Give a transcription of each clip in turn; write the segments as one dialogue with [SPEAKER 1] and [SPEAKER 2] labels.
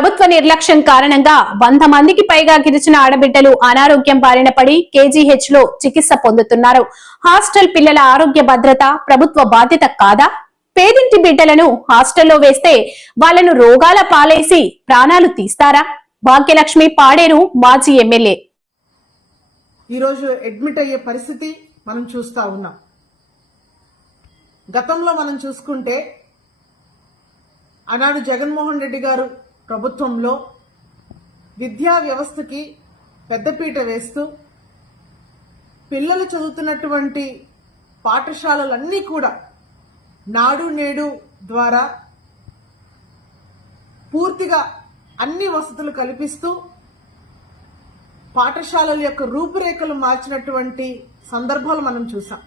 [SPEAKER 1] ప్రభుత్వ నిర్లక్ష్యం కారణంగా వంద మందికి పైగా గిరిజన ఆడబిడ్డలు అనారోగ్యం బారిన పడి కేజీహెచ్లో చికిత్స పొందుతున్నారు. హాస్టల్ పిల్లల ఆరోగ్య భద్రత ప్రభుత్వ బాధ్యత కాదా? పేదింటి బిడ్డలను హాస్టల్లో వేస్తే వాళ్ళను రోగాల పాలేసి ప్రాణాలు తీస్తారా? భాగ్యలక్ష్మి పాడేరు మాజీ ఎమ్మెల్యే.
[SPEAKER 2] ఈరోజు అడ్మిట్ అయ్యే పరిస్థితి మనం చూస్తా ఉన్నాం. గతంలో మనం చూసుకుంటే ఆనాడు జగన్మోహన్ రెడ్డి గారు ప్రభుత్వంలో విద్యా వ్యవస్థకి పెద్దపీట వేస్తూ పిల్లలు చదువుతున్నటువంటి పాఠశాలలన్నీ కూడా నాడు నేడు ద్వారా పూర్తిగా అన్ని వసతులు కల్పిస్తూ పాఠశాలల యొక్క రూపురేఖలు మార్చినటువంటి సందర్భాలు మనం చూసాం.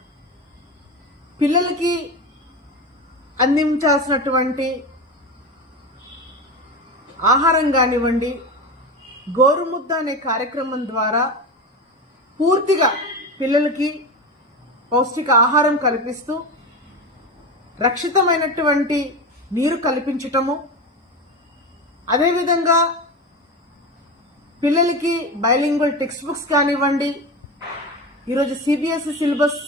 [SPEAKER 2] పిల్లలకి అందించాల్సినటువంటి ఆహారం కానివ్వండి గోరుముద్ద అనే కార్యక్రమం ద్వారా పూర్తిగా పిల్లలకి పౌష్టిక ఆహారం కల్పిస్తూ రక్షితమైనటువంటి నీరు కల్పించటము. అదేవిధంగా పిల్లలకి బైలింగ్వల్ టెక్స్ట్ బుక్స్ కానివ్వండి ఈరోజు సిబిఎస్ఈ సిలబస్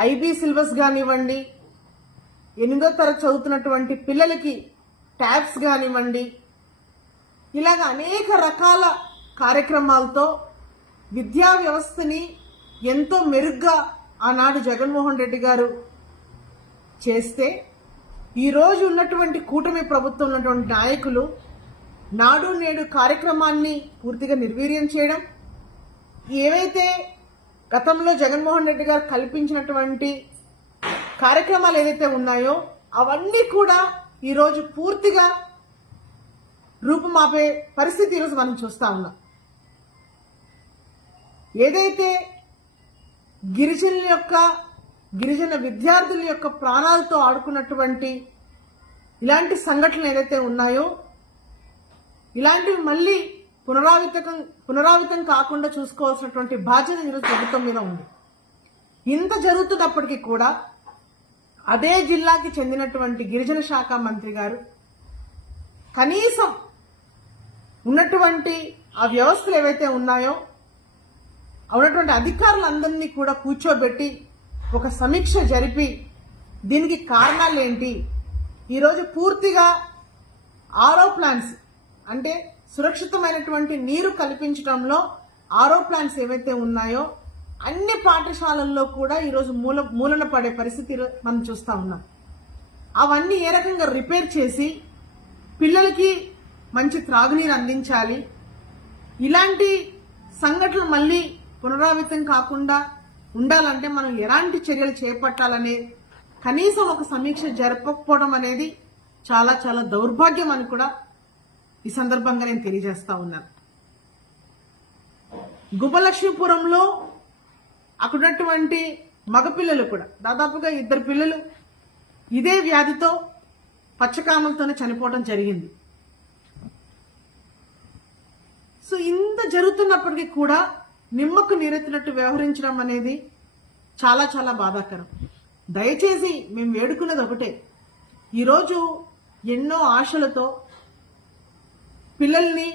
[SPEAKER 2] ఐబీ సిలబస్ కానివ్వండి ఎనిమిదో తరగతి చదువుతున్నటువంటి పిల్లలకి ట్యాబ్స్ కానివ్వండి ఇలాగ అనేక రకాల కార్యక్రమాలతో విద్యా వ్యవస్థని ఎంతో మెరుగ్గా ఆనాడు జగన్మోహన్ రెడ్డి గారు చేస్తే ఈరోజు ఉన్నటువంటి కూటమి ప్రభుత్వం ఉన్నటువంటి నాయకులు నాడు నేడు కార్యక్రమాన్ని పూర్తిగా నిర్వీర్యం చేయడం ఏవైతే గతంలో జగన్మోహన్ రెడ్డి గారు కల్పించినటువంటి కార్యక్రమాలు ఏదైతే ఉన్నాయో అవన్నీ కూడా ఈరోజు పూర్తిగా రూపుమాపే పరిస్థితి ఈరోజు మనం చూస్తా ఉన్నాం. ఏదైతే గిరిజనుల యొక్క గిరిజన విద్యార్థుల యొక్క ప్రాణాలతో ఆడుకున్నటువంటి ఇలాంటి సంఘటనలు ఏదైతే ఉన్నాయో ఇలాంటివి మళ్ళీ పునరావితం పునరావితం కాకుండా చూసుకోవాల్సినటువంటి బాధ్యత ఈరోజు ప్రభుత్వం మీద ఉంది. ఇంత జరుగుతున్నప్పటికీ కూడా అదే జిల్లాకి చెందినటువంటి గిరిజన శాఖ మంత్రి గారు కనీసం ఉన్నటువంటి ఆ వ్యవస్థలు ఏవైతే ఉన్నాయో ఉన్నటువంటి అధికారులందరినీ కూడా కూర్చోబెట్టి ఒక సమీక్ష జరిపి దీనికి కారణాలు ఏంటి ఈరోజు పూర్తిగా ఆరో ప్లాన్స్ అంటే సురక్షితమైనటువంటి నీరు కల్పించడంలో ఆరో ప్లాన్స్ ఏవైతే ఉన్నాయో అన్ని పాఠశాలల్లో కూడా ఈరోజు మూల మూలన పడే పరిస్థితి మనం చూస్తా ఉన్నాం. అవన్నీ ఏ రకంగా రిపేర్ చేసి పిల్లలకి మంచి త్రాగునీరు అందించాలి. ఇలాంటి సంఘటనలు మళ్ళీ పునరావృతం కాకుండా ఉండాలంటే మనం ఎలాంటి చర్యలు చేపట్టాలనే కనీసం ఒక సమీక్ష జరపకపోవడం అనేది చాలా చాలా దౌర్భాగ్యం అని కూడా ఈ సందర్భంగా నేను తెలియజేస్తా ఉన్నాను. గుబలక్ష్మీపురంలో అక్కడున్నటువంటి మగపిల్లలు కూడా దాదాపుగా ఇద్దరు పిల్లలు ఇదే వ్యాధితో పచ్చకామలతోనే చనిపోవడం జరిగింది. సో ఇంత జరుగుతున్నప్పటికీ కూడా నిమ్మకు నీరెత్తినట్టు వ్యవహరించడం అనేది చాలా చాలా బాధాకరం. దయచేసి మేము వేడుకున్నది ఒకటే. ఈరోజు ఎన్నో ఆశలతో పిల్లల్ని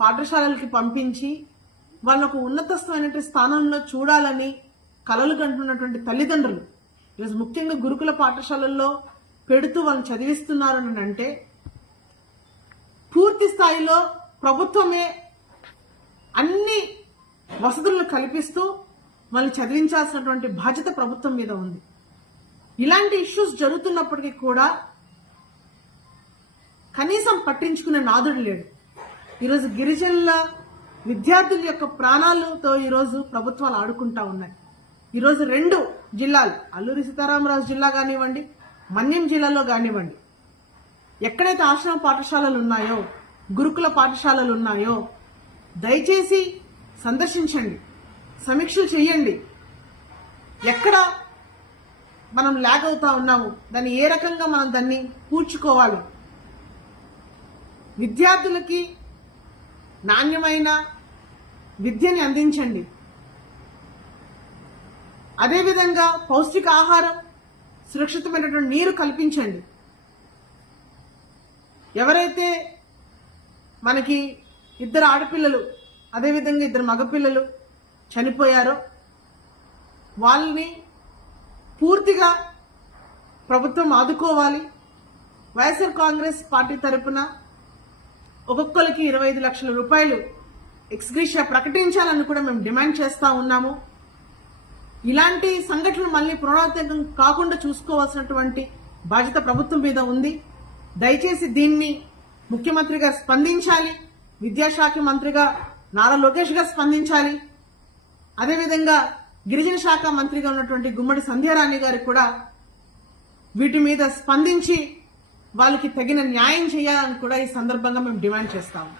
[SPEAKER 2] పాఠశాలలకి పంపించి వాళ్ళకు ఉన్నతమైనటువంటి స్థానంలో చూడాలని కలలు కంటున్నటువంటి తల్లిదండ్రులు ఈరోజు ముఖ్యంగా గురుకుల పాఠశాలల్లో పెడుతూ వాళ్ళని చదివిస్తున్నారు అని అంటే పూర్తి స్థాయిలో ప్రభుత్వమే అన్ని వసతులను కల్పిస్తూ వాళ్ళు చదివించాల్సినటువంటి బాధ్యత ప్రభుత్వం మీద ఉంది. ఇలాంటి ఇష్యూస్ జరుగుతున్నప్పటికీ కూడా కనీసం పట్టించుకునే నాదుడు లేడు. ఈరోజు గిరిజనుల విద్యార్థుల యొక్క ప్రాణాలతో ఈరోజు ప్రభుత్వాలు ఆడుకుంటా ఉన్నాయి. ఈరోజు రెండు జిల్లాలు అల్లూరి సీతారామరాజు జిల్లా కానివ్వండి మన్యం జిల్లాలో కానివ్వండి ఎక్కడైతే ఆశ్రమ పాఠశాలలు ఉన్నాయో గురుకుల పాఠశాలలు ఉన్నాయో దయచేసి సందర్శించండి. సమీక్షలు చేయండి. ఎక్కడ మనం ల్యాగ్ అవుతా ఉన్నాము దాన్ని ఏ రకంగా మనం దాన్ని పూడ్చుకోవాలి విద్యార్థులకి నాణ్యమైన విద్యని అందించండి. అదేవిధంగా పౌష్టిక ఆహారం సురక్షితమైనటువంటి నీరు కల్పించండి. ఎవరైతే మనకి ఇద్దరు ఆడపిల్లలు అదేవిధంగా ఇద్దరు మగపిల్లలు చనిపోయారో. వాళ్ళని పూర్తిగా ప్రభుత్వం ఆదుకోవాలి. వైఎస్ఆర్ కాంగ్రెస్ పార్టీ తరపున ఒక్కొక్కరికి ఇరవై ఐదు లక్షల రూపాయలు ఎక్స్గ్రీషియా ప్రకటించాలని కూడా మేము డిమాండ్ చేస్తా ఉన్నాము. ఇలాంటి సంఘటనలు మళ్ళీ పునరావృతం కాకుండా చూసుకోవాల్సినటువంటి బాధ్యత ప్రభుత్వం మీద ఉంది. దయచేసి దీన్ని ముఖ్యమంత్రి గారు స్పందించాలి. విద్యాశాఖ మంత్రిగా నారా లోకేష్ గారు స్పందించాలి. అదేవిధంగా గిరిజన శాఖ మంత్రిగా ఉన్నటువంటి గుమ్మడి సంధ్యారాణి గారికి కూడా వీటి మీద స్పందించి వాళ్ళకి తగిన న్యాయం చేయాలని కూడా ఈ సందర్భంగా మేము డిమాండ్ చేస్తాము.